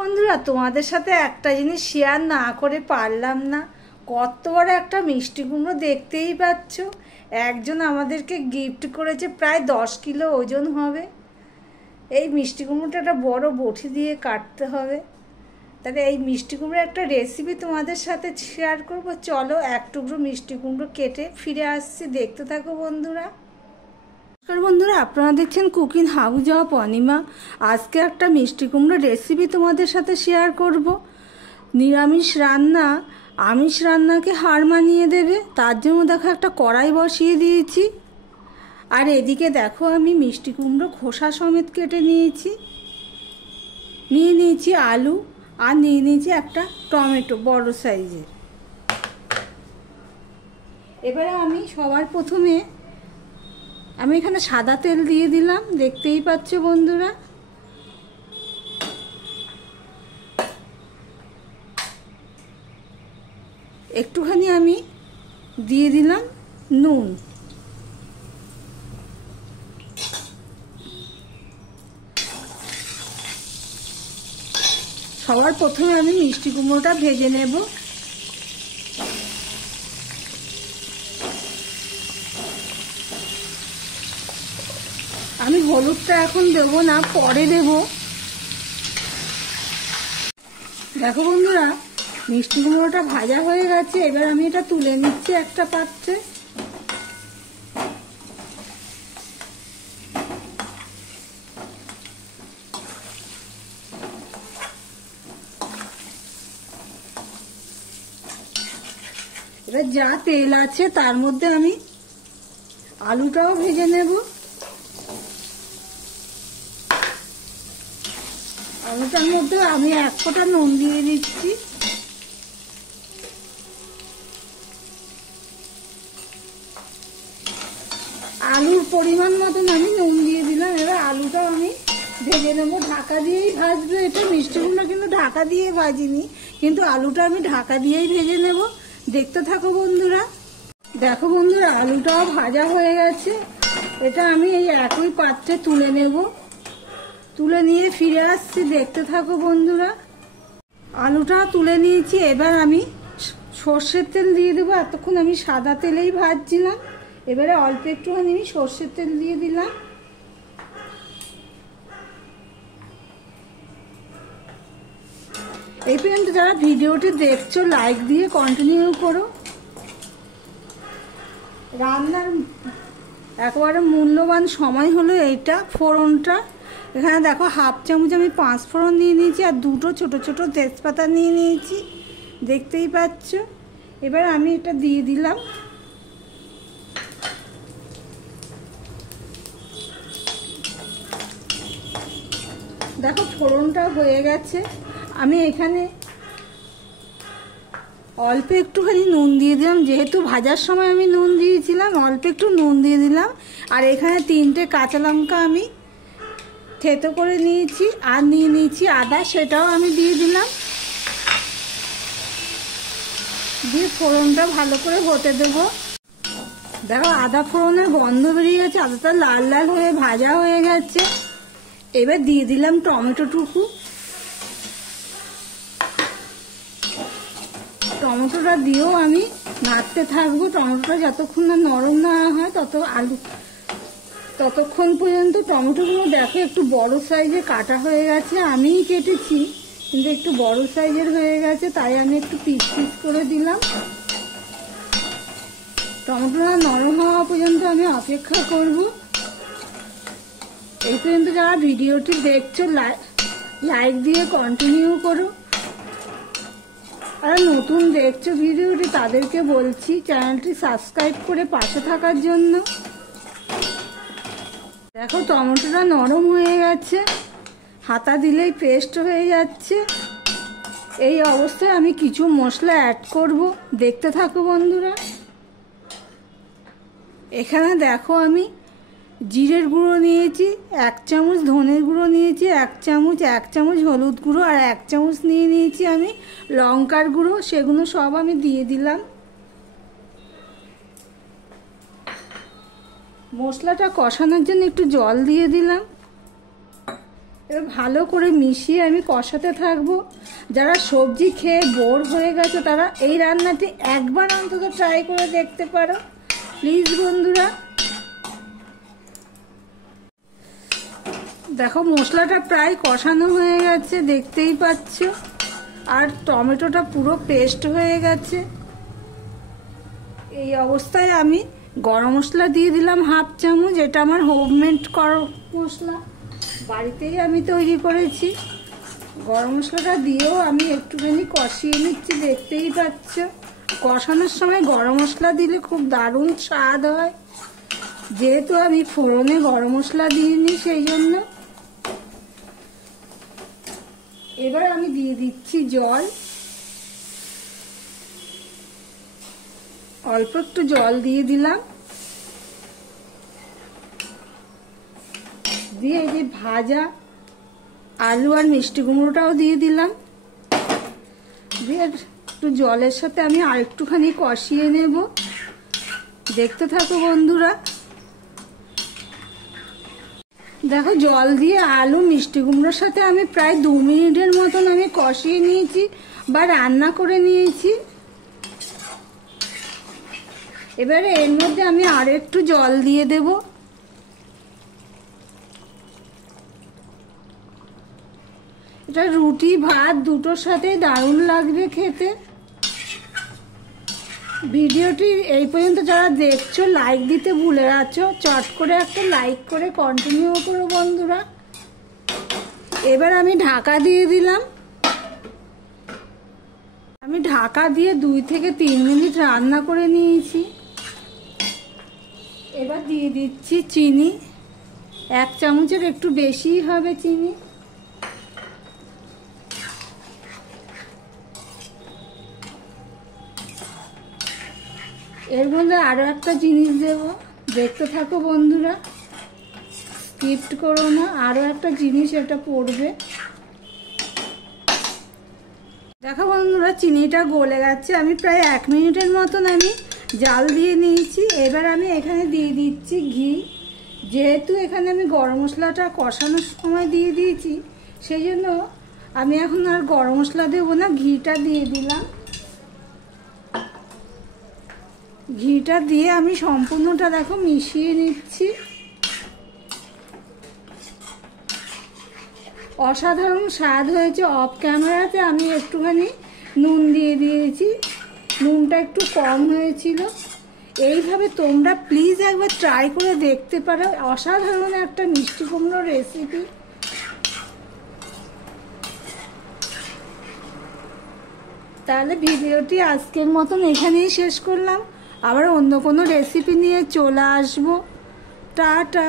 বন্ধুরা, তোমাদের সাথে একটা জিনিস শেয়ার না করে পারলাম না। কত বড় একটা মিষ্টি কুমড়ো দেখতেই পাচ্ছ। একজন আমাদেরকে গিফট করেছে, প্রায় 10 কিলো ওজন হবে। এই মিষ্টি কুমড়োটা একটা বড় বটি দিয়ে কাটতে হবে। তাহলে এই মিষ্টি কুমড়োর একটা রেসিপি তোমাদের সাথে শেয়ার করব। চলো এক টুকরো মিষ্টি কুমড়ো কেটে ফিরে আসছি, দেখতে থাকো বন্ধুরা। নমস্কার বন্ধুরা, আপনারা দেখছেন কুকিং হাউস অফ অনিমা। আজকে একটা মিষ্টি কুমড়ো রেসিপি তোমাদের সাথে শেয়ার করব। নিরামিষ রান্না আমিষ রান্নাকে হার মানিয়ে দেবে, তার জন্য দেখো একটা কড়াই বসিয়ে দিয়েছি। আর এদিকে দেখো আমি মিষ্টি কুমড়ো খোসা সমেত কেটে নিয়েছি। নিয়েছি আলু, আর নিয়েছি একটা টমেটো বড় সাইজের। এবারে আমি সবার প্রথমে আমি এখানে সাদা তেল দিয়ে দিলাম, দেখতেই পাচ্ছ বন্ধুরা। একটুখানি আমি দিয়ে দিলাম নুন। সবার প্রথমে আমি মিষ্টি কুমড়োটা ভেজে নেব। আমি হলুদটা এখন দেবো না, পরে দেব। দেখো বন্ধুরা, মিষ্টি কুমড়োটা ভাজা হয়ে গেছে। এবার আমি এটা তুলে নিচ্ছি একটা পাত্রে। এবার যা তেল আছে তার মধ্যে আমি আলুটাও ভেজে নেব। আলুটার মধ্যে আমি এক ফোঁটা নুন দিয়ে দিচ্ছি। আলুর পরিমাণ মতন আমি নুন দিয়ে দিলাম। এবার আলুটাও আমি ভেজে নেব, ঢাকা দিয়েই ভাজবো। এটা মিষ্টি কুমড়ো কিন্তু ঢাকা দিয়ে ভাজিনি, কিন্তু আলুটা আমি ঢাকা দিয়েই ভেজে নেব। দেখতে থাকো বন্ধুরা। দেখো বন্ধুরা, আলুটাও ভাজা হয়ে গেছে। এটা আমি এই একই পাত্রে তুলে নেব। তুলে নিয়ে ফিরে আসছি, দেখতে থাকো বন্ধুরা। আলুটা তুলে নিয়েছি। এবার আমি সর্ষের তেল দিয়ে দেবো। এতক্ষণ আমি সাদা তেলেই ভাজছিলাম। এবারে অল্প একটুখানি আমি সর্ষের তেল দিয়ে দিলাম। এই পর্যন্ত যারা ভিডিওটি দেখছো লাইক দিয়ে কন্টিনিউ করো। রান্নার একেবারে মূল্যবান সময় হলো এইটা, ফোড়নটা। এখানে দেখো হাফ চামচ আমি 5 ফোড়ন নিয়ে নিয়েছি, আর দুটো ছোট ছোট তেজপাতা নিয়ে নিয়েছি, দেখতেই পাচ্ছ। এবার আমি এটা দিয়ে দিলাম। দেখো ফোড়নটা হয়ে গেছে। আমি এখানে অল্প একটুখানি নুন দিয়ে দিলাম, যেহেতু ভাজার সময় আমি নুন দিয়েছিলাম, অল্প একটু নুন দিয়ে দিলাম। আর এখানে 3টে কাঁচা লঙ্কা আমি থেতো করে নিয়েছি, আর নিয়ে নিয়েছি আদা, সেটাও আমি দিয়ে দিলাম। দিয়ে ফোড়নটা ভালো করে হতে দেবো। দেখো আদা ফোড়নের গন্ধ বেরিয়ে গেছে, আদাটা লাল লাল হয়ে ভাজা হয়ে গেছে। এবার দিয়ে দিলাম টমেটোটুকু। টমেটোটা দিয়েও আমি নাড়তে থাকবো। টমেটোটা যতক্ষণ না নরম না হয় ততক্ষণ পর্যন্ত। টমেটোগুলো দেখো একটু বড় সাইজে কাটা হয়ে গেছে। আমিই কেটেছি, কিন্তু একটু বড় সাইজের হয়ে গেছে, তাই আমি একটু পিস পিস করে দিলাম। টমেটোটা নরম হওয়া পর্যন্ত আমি অপেক্ষা করব। এই পর্যন্ত যারা ভিডিওটি দেখছো লাইক দিয়ে কন্টিনিউ করো। আর নতুন দেখছো ভিডিওটি, তাদেরকে বলছি চ্যানেলটি সাবস্ক্রাইব করে পাশে থাকার জন্য। দেখো টমেটোটা নরম হয়ে গেছে, হাতা দিলেই পেস্ট হয়ে যাচ্ছে। এই অবস্থায় আমি কিছু মশলা অ্যাড করব, দেখতে থাকো বন্ধুরা। এখানে দেখো আমি জিরের গুঁড়ো নিয়েছি 1 চামচ, ধনের গুঁড়ো নিয়েছি 1 চামচ হলুদ গুঁড়ো, আর 1 চামচ নিয়ে নিয়েছি আমি লঙ্কার গুঁড়ো। সেগুলো সব আমি দিয়ে দিলাম। মশলাটা কষানোর জন্য একটু জল দিয়ে দিলাম। এবার ভালো করে মিশিয়ে আমি কষাতে থাকবো। যারা সবজি খেয়ে বোর হয়ে গেছে তারা এই রান্নাটি একবার অন্তত ট্রাই করে দেখতে পারো প্লিজ বন্ধুরা। দেখো মশলাটা প্রায় কষানো হয়ে গেছে, দেখতেই পাচ্ছ, আর টমেটোটা পুরো পেস্ট হয়ে গেছে। এই অবস্থায় আমি গরম মশলা দিয়ে দিলাম 1/2 চামচ। এটা আমার হোমমেড মশলা, বাড়িতেই আমি তৈরি করেছি। গরম মশলাটা দিয়েও আমি একটুখানি কষিয়ে নিচ্ছি, দেখতেই পাচ্ছ। কষানোর সময় গরম মশলা দিলে খুব দারুণ স্বাদ হয়, যেহেতু আমি ফোড়নে গরম মশলা দিইনি সেই জন্য। এবার আমি দিয়ে দিচ্ছি জল, অল্প একটু জল দিয়ে দিলাম। দিয়ে এই যে ভাজা আলু আর মিষ্টি কুমড়োটাও দিয়ে দিলাম। দিয়ে একটু জলের সাথে আমি আরেকটুখানি কষিয়ে নেব, দেখতে থাকো বন্ধুরা। দেখো জল দিয়ে আলু মিষ্টি কুমড়োর সাথে আমি প্রায় 2 মিনিটের মতন আমি কষিয়ে নিয়েছি বা রান্না করে নিয়েছি। এবারে এর মধ্যে আমি আর একটু জল দিয়ে দেব। এটা রুটি ভাত দুটোর সাথে দারুণ লাগবে খেতে। ভিডিওটি এই পর্যন্ত যারা দেখছো লাইক দিতে ভুলে গেছো, চট করে একটা লাইক করে কন্টিনিউ করো বন্ধুরা। এবার আমি ঢাকা দিয়ে দিলাম। আমি ঢাকা দিয়ে 2 থেকে 3 মিনিট রান্না করে নিয়েছি। এবার দিয়ে দিচ্ছি চিনি, 1 চামচের একটু বেশিই হবে চিনি। এর মধ্যে আরো একটা জিনিস দেব, দেখতে থাকো বন্ধুরা, স্কিপ করো না। আরো একটা জিনিস এটা পড়বে। দেখো বন্ধুরা চিনিটা গলে গেছে। আমি প্রায় 1 মিনিটের মতন আমি জাল দিয়ে নিয়েছি। এবার আমি এখানে দিয়ে দিচ্ছি ঘি। যেহেতু এখানে আমি গরম মশলাটা কষানোর সময় দিয়ে দিয়েছি, সেই জন্য আমি এখন আর গরম মশলা দেবো না, ঘিটা দিয়ে দিলাম। ঘিটা দিয়ে আমি সম্পূর্ণটা দেখো মিশিয়ে নিচ্ছি। অসাধারণ স্বাদ হয়েছে। অফ ক্যামেরাতে আমি একটুখানি নুন দিয়ে দিয়েছি, নুনটা একটু কম হয়েছিল। এইভাবে তোমরা প্লিজ একবার ট্রাই করে দেখতে পারো, অসাধারণ একটা মিষ্টি কুমড়োর রেসিপি। তাহলে ভিডিওটি আজকের মতন এখানেই শেষ করলাম। আবার অন্য কোনো রেসিপি নিয়ে চলে আসবো। টাটা।